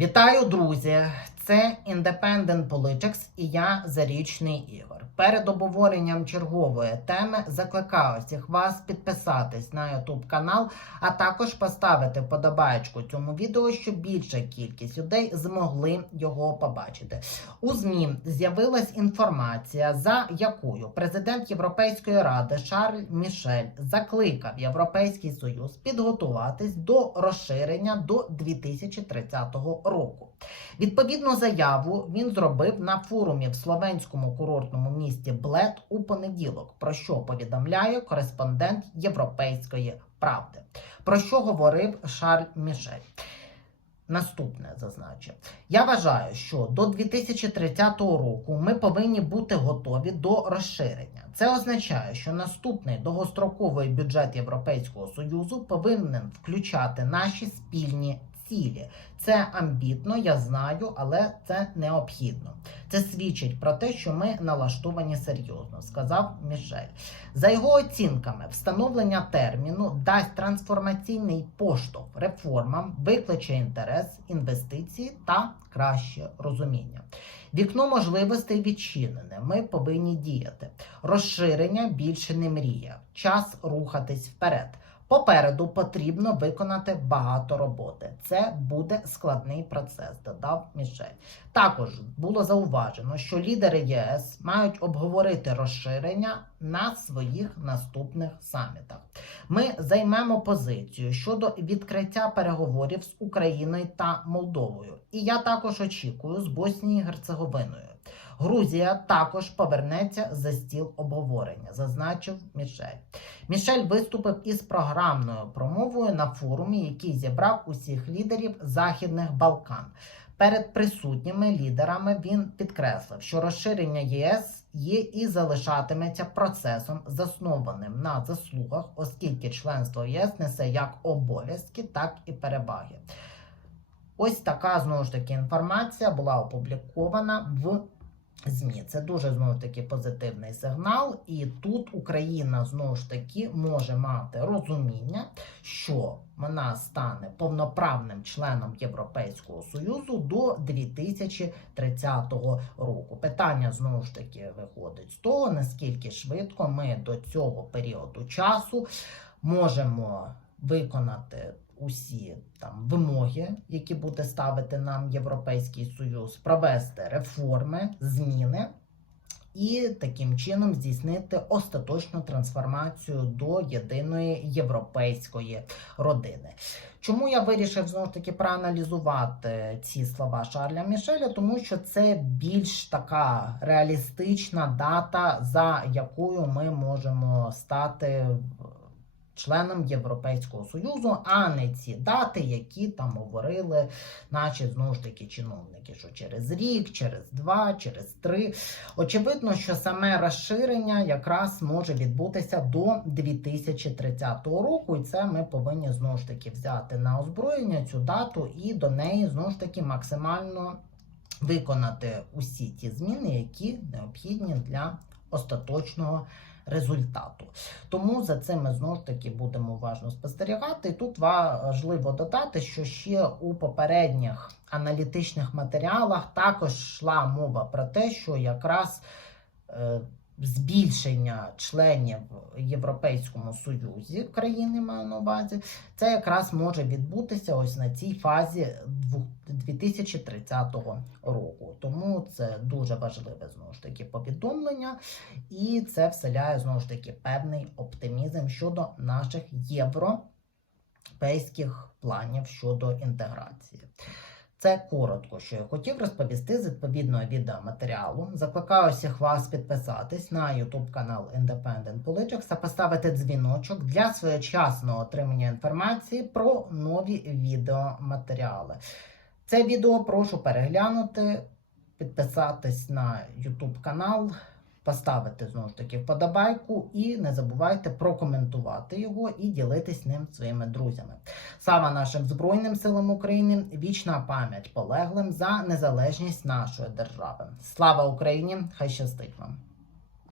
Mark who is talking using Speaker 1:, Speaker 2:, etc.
Speaker 1: Вітаю, друзі! Це Independent Politics і я Зарічний Ігор. Перед обговоренням чергової теми закликаю всіх вас підписатись на YouTube канал, а також поставити вподобаєчку цьому відео, щоб більша кількість людей змогли його побачити. У ЗМІ з'явилась інформація, за якою президент Європейської ради Шарль Мішель закликав Європейський Союз підготуватись до розширення до 2030 року. Відповідну заяву він зробив на форумі в словенському курортному місті Блед у понеділок, про що повідомляє кореспондент Європейської правди. Про що говорив Шарль Мішель? Наступне зазначив. Я вважаю, що до 2030 року ми повинні бути готові до розширення. Це означає, що наступний довгостроковий бюджет Європейського Союзу повинен включати наші спільні цілі. Це амбітно, я знаю, але це необхідно. Це свідчить про те, що ми налаштовані серйозно, сказав Мішель. За його оцінками, встановлення терміну дасть трансформаційний поштовх реформам, викличе інтерес, інвестиції та краще розуміння. Вікно можливостей відчинене. Ми повинні діяти. Розширення більше не мрія. Час рухатись вперед. Попереду потрібно виконати багато роботи. Це буде складний процес, додав Мішель. Також було зауважено, що лідери ЄС мають обговорити розширення на своїх наступних самітах. Ми займемо позицію щодо відкриття переговорів з Україною та Молдовою. І я також очікую з Боснією Герцеговиною. Грузія також повернеться за стіл обговорення, зазначив Мішель. Мішель виступив із програмною промовою на форумі, який зібрав усіх лідерів Західних Балкан. Перед присутніми лідерами він підкреслив, що розширення ЄС є і залишатиметься процесом, заснованим на заслугах, оскільки членство ЄС несе як обов'язки, так і переваги. Ось така знову ж таки інформація була опублікована в ЗМІ. Це дуже знову ж таки позитивний сигнал, і тут Україна знову ж таки може мати розуміння, що вона стане повноправним членом Європейського союзу до 2030 року. Питання знову ж таки виходить з того, наскільки швидко ми до цього періоду часу можемо виконати усі там вимоги, які буде ставити нам Європейський Союз, провести реформи, зміни. І таким чином здійснити остаточну трансформацію до єдиної європейської родини. Чому я вирішив знову ж таки проаналізувати ці слова Шарля Мішеля? Тому що це більш така реалістична дата, за якою ми можемо стати членом Європейського Союзу, а не ці дати, які там говорили, наче знову ж таки чиновники, що через рік, через два, через три. Очевидно, що саме розширення якраз може відбутися до 2030 року, і це ми повинні знову ж таки взяти на озброєння цю дату і до неї знову ж таки максимально виконати усі ті зміни, які необхідні для остаточного результату. Тому за цим ми знову ж таки будемо уважно спостерігати. І тут важливо додати, що ще у попередніх аналітичних матеріалах також йшла мова про те, що якраз е, збільшення членів Європейському Союзі країни маю на увазі, це якраз може відбутися ось на цій фазі 2030 року. Тому це дуже важливе знову ж таки повідомлення, і це вселяє знову ж таки певний оптимізм щодо наших європейських планів щодо інтеграції. Це коротко, що я хотів розповісти з відповідного відеоматеріалу. Закликаю всіх вас підписатись на YouTube канал Independent Politics та поставити дзвіночок для своєчасного отримання інформації про нові відеоматеріали. Це відео прошу переглянути, підписатись на YouTube канал, поставити знову ж таки вподобайку і не забувайте прокоментувати його і ділитись ним своїми друзями. Слава нашим Збройним силам України! Вічна пам'ять полеглим за незалежність нашої держави. Слава Україні! Хай щастить вам!